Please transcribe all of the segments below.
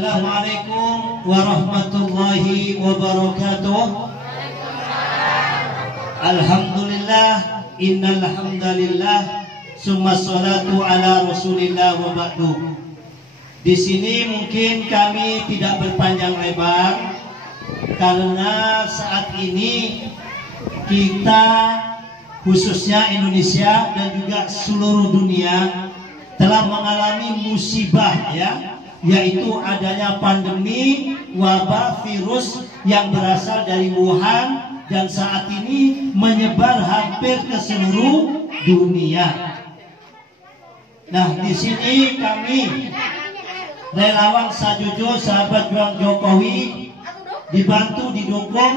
Assalamualaikum warahmatullahi wabarakatuh. Alhamdulillah, innal hamdalillah, summa sholatu ala Rasulillah wa ba'du. Di sini mungkin kami tidak berpanjang lebar karena saat ini kita khususnya Indonesia dan juga seluruh dunia telah mengalami musibah, yaitu adanya pandemi wabah virus yang berasal dari Wuhan dan saat ini menyebar hampir ke seluruh dunia. Nah, di sini kami relawan Sajojo, sahabat juang Jokowi, dibantu didukung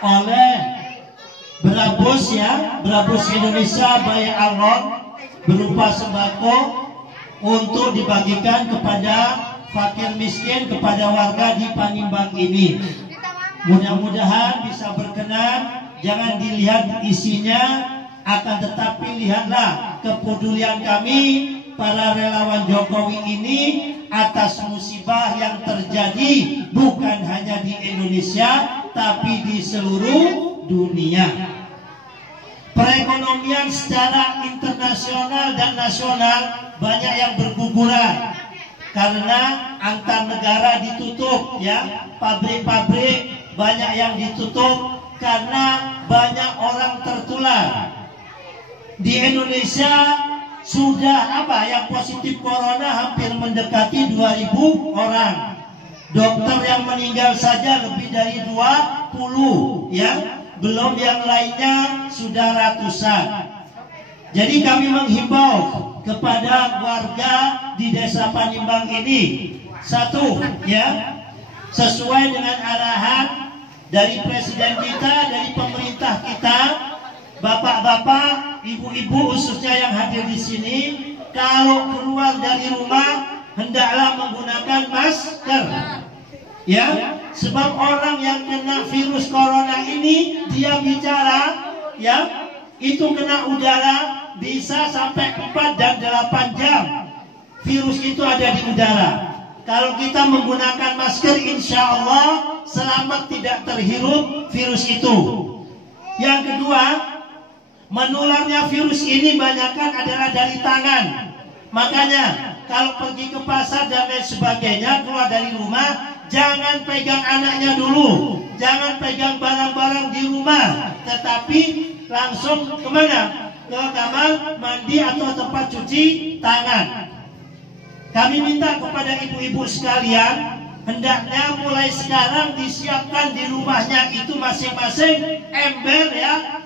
oleh Brabus Brabus Indonesia by Alron, berupa sembako untuk dibagikan kepada fakir miskin, kepada warga di Panimbang ini. Mudah-mudahan bisa berkenan, jangan dilihat isinya, akan tetapi lihatlah kepedulian kami para relawan Jokowi ini atas musibah yang terjadi bukan hanya di Indonesia tapi di seluruh dunia. Perekonomian secara internasional dan nasional banyak yang berguguran karena antar negara ditutup, pabrik-pabrik banyak yang ditutup karena banyak orang tertular. Di Indonesia sudah yang positif corona hampir mendekati 2.000 orang. Dokter yang meninggal saja lebih dari 20, belum yang lainnya sudah ratusan. Jadi kami menghimbau kepada warga di Desa Panimbang ini, satu, sesuai dengan arahan dari presiden kita, dari pemerintah kita, bapak-bapak, ibu-ibu khususnya yang hadir di sini, kalau keluar dari rumah hendaklah menggunakan masker. Sebab orang yang kena virus corona ini dia bicara, itu kena udara bisa sampai 4 dan 8 jam. Virus itu ada di udara. Kalau kita menggunakan masker, insya Allah selamat tidak terhirup virus itu. Yang kedua, menularnya virus ini banyakkan adalah dari tangan. Makanya kalau pergi ke pasar dan lain sebagainya, keluar dari rumah, jangan pegang anaknya dulu, jangan pegang barang-barang di rumah, tetapi langsung kemana? Ke kamar mandi atau tempat cuci tangan. Kami minta kepada ibu-ibu sekalian, hendaknya mulai sekarang disiapkan di rumahnya itu masing-masing ember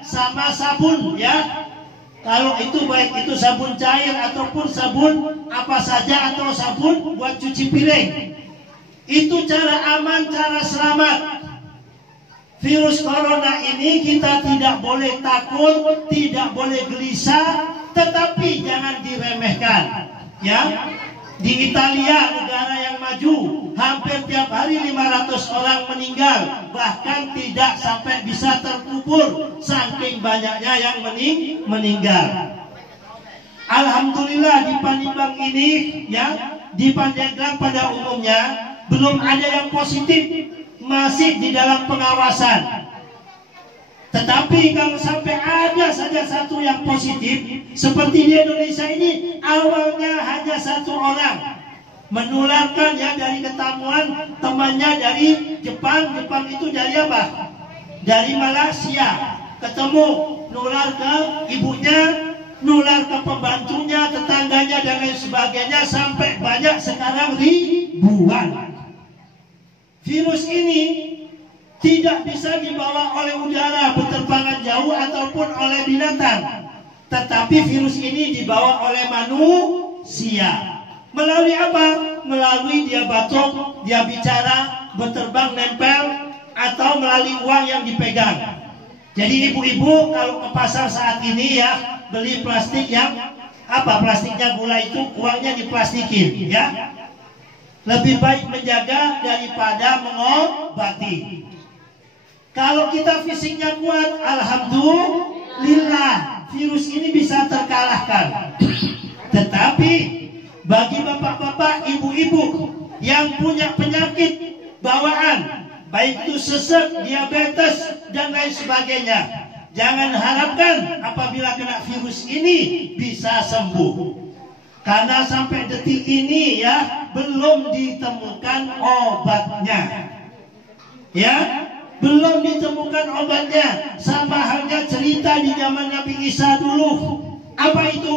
sama sabun Kalau itu baik itu sabun cair ataupun sabun apa saja atau sabun buat cuci piring. Itu cara aman, cara selamat. Virus corona ini kita tidak boleh takut, tidak boleh gelisah, tetapi jangan diremehkan. Di Italia, negara yang maju, hampir tiap hari 500 orang meninggal, bahkan tidak sampai bisa terkubur, saking banyaknya yang meninggal. Alhamdulillah di Panimbang ini, di Pandeglang pada umumnya belum ada yang positif, masih di dalam pengawasan. Tetapi kalau sampai ada saja satu yang positif, seperti di Indonesia ini, awalnya hanya 1 orang menularkan dari ketamuan temannya dari Jepang. Jepang itu dari apa? Dari Malaysia. Ketemu, nular ke ibunya, nular ke pembantunya, tetangganya dan lain sebagainya, sampai banyak sekarang ribuan. Virus ini tidak bisa dibawa oleh udara berterbangan jauh ataupun oleh binatang, tetapi virus ini dibawa oleh manusia. Melalui apa? Melalui dia batuk, dia bicara, berterbang nempel, atau melalui uang yang dipegang. Jadi ibu-ibu kalau ke pasar saat ini beli plastik yang plastiknya gula itu, uangnya diplastikin Lebih baik menjaga daripada mengobati. Kalau kita fisiknya kuat, alhamdulillah virus ini bisa terkalahkan. Tetapi bagi bapak-bapak, ibu-ibu yang punya penyakit bawaan, baik itu sesek, diabetes, dan lain sebagainya. Jangan harapkan apabila kena virus ini bisa sembuh. Karena sampai detik ini ya belum ditemukan obatnya. Ya, belum ditemukan obatnya. Sama halnya cerita di zaman Nabi Isa dulu. Apa itu?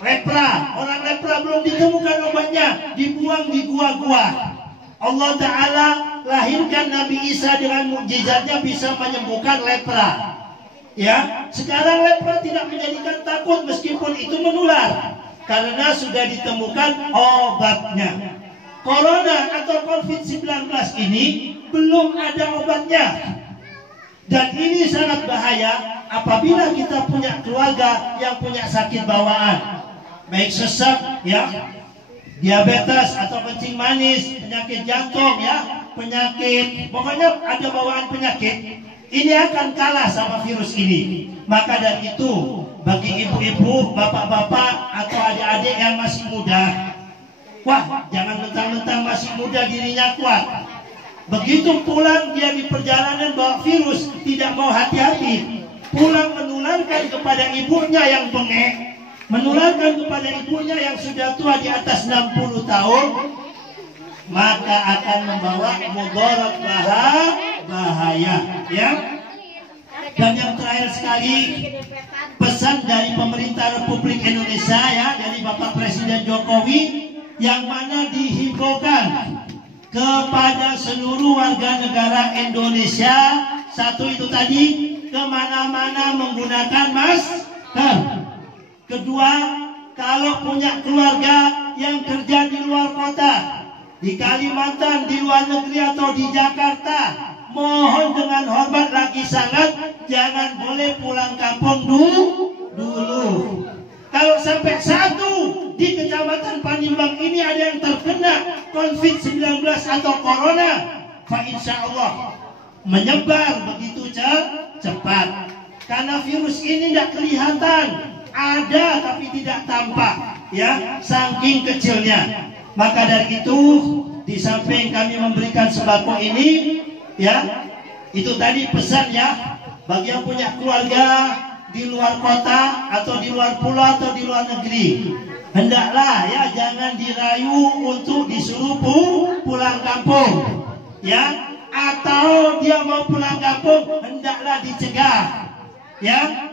Lepra. Orang lepra belum ditemukan obatnya, dibuang di gua-gua. Allah Ta'ala lahirkan Nabi Isa dengan mukjizatnya bisa menyembuhkan lepra. Ya, sekarang lepra tidak menjadikan takut meskipun itu menular. Karena sudah ditemukan obatnya. Corona atau COVID-19 ini belum ada obatnya. Dan ini sangat bahaya apabila kita punya keluarga yang punya sakit bawaan. Baik sesek, ya, diabetes atau kencing manis, penyakit jantung, ya, penyakit, pokoknya ada bawaan penyakit. Ini akan kalah sama virus ini. Maka dari itu, bagi ibu-ibu, bapak-bapak, atau adik-adik yang masih muda, wah, jangan mentang-mentang masih muda dirinya kuat. Begitu pulang dia di perjalanan bawa virus, tidak mau hati-hati, pulang menularkan kepada ibunya yang bengek, menularkan kepada ibunya yang sudah tua di atas 60 tahun, maka akan membawa mudarat bahaya, ya. Dan yang terakhir sekali, pesan dari pemerintah Republik Indonesia, ya, dari Bapak Presiden Jokowi, yang mana dihimbaukan kepada seluruh warga negara Indonesia, satu itu tadi, kemana-mana menggunakan masker. Kedua, kalau punya keluarga yang kerja di luar kota, di Kalimantan, di luar negeri atau di Jakarta, mohon dengan hormat lagi sangat, jangan boleh pulang kampung dulu. Kalau sampai satu di Kecamatan Panimbang ini ada yang terkena COVID-19 atau Corona, fa insya Allah menyebar begitu cepat. Karena virus ini tidak kelihatan, ada tapi tidak tampak, ya, saking kecilnya. Maka dari itu, di samping kami memberikan sembako ini, ya, itu tadi pesan, ya, bagi yang punya keluarga di luar kota atau di luar pulau atau di luar negeri, hendaklah, ya, jangan dirayu untuk disuruh pulang kampung, ya, atau dia mau pulang kampung hendaklah dicegah, ya.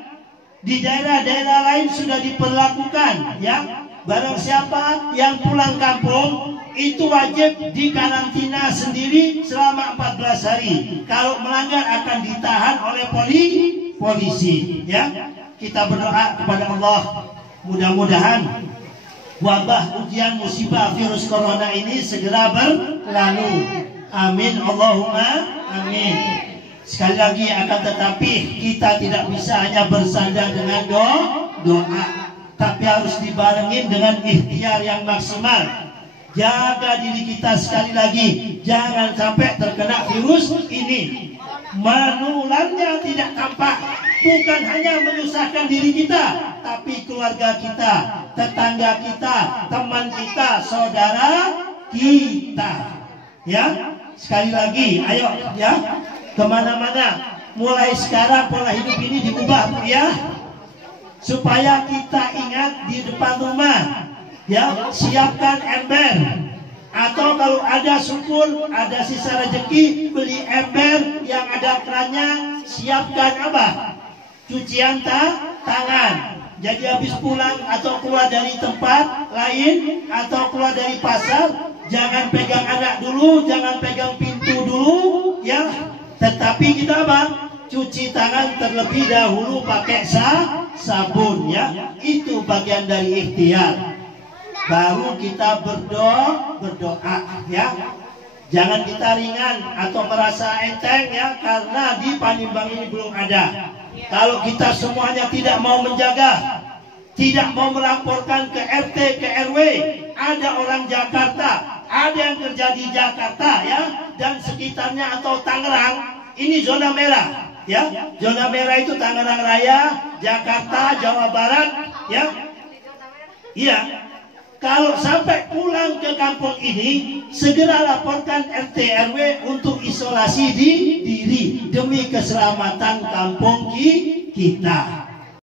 Di daerah-daerah lain sudah diperlakukan, ya, barang siapa yang pulang kampung itu wajib dikarantina sendiri selama 14 hari. Kalau melanggar akan ditahan oleh polisi, ya. Kita berdoa kepada Allah, mudah-mudahan wabah ujian musibah virus corona ini segera berlalu. Amin, Allahumma amin. Sekali lagi, akan tetapi kita tidak bisa hanya bersandar dengan doa, tapi harus dibarengin dengan ikhtiar yang maksimal. Jaga diri kita sekali lagi, jangan sampai terkena virus ini. Menularnya tidak tampak, bukan hanya menyusahkan diri kita, tapi keluarga kita, tetangga kita, teman kita, saudara kita. Ya, sekali lagi, ayo, ya, kemana-mana. Mulai sekarang pola hidup ini diubah, ya, supaya kita ingat di depan rumah, ya, siapkan ember, atau kalau ada syukur, ada sisa rezeki, beli ember yang ada kerannya, siapkan apa? Cucian tangan. Jadi habis pulang atau keluar dari tempat lain atau keluar dari pasar, jangan pegang anak dulu, jangan pegang pintu dulu, ya. Tetapi kita apa? Cuci tangan terlebih dahulu pakai sabun, ya. Itu bagian dari ikhtiar. Baru kita berdoa, ya. Jangan kita ringan atau merasa enteng, ya, karena di Panimbang ini belum ada. Kalau kita semuanya tidak mau menjaga, tidak mau melaporkan ke RT, ke RW, ada orang Jakarta, ada yang kerja di Jakarta, ya, dan sekitarnya atau Tangerang, ini zona merah, ya. Zona merah itu Tangerang Raya, Jakarta, Jawa Barat, ya. Iya. Kalau sampai pulang ke kampung ini, segera laporkan RT RW untuk isolasi diri demi keselamatan kampung kita.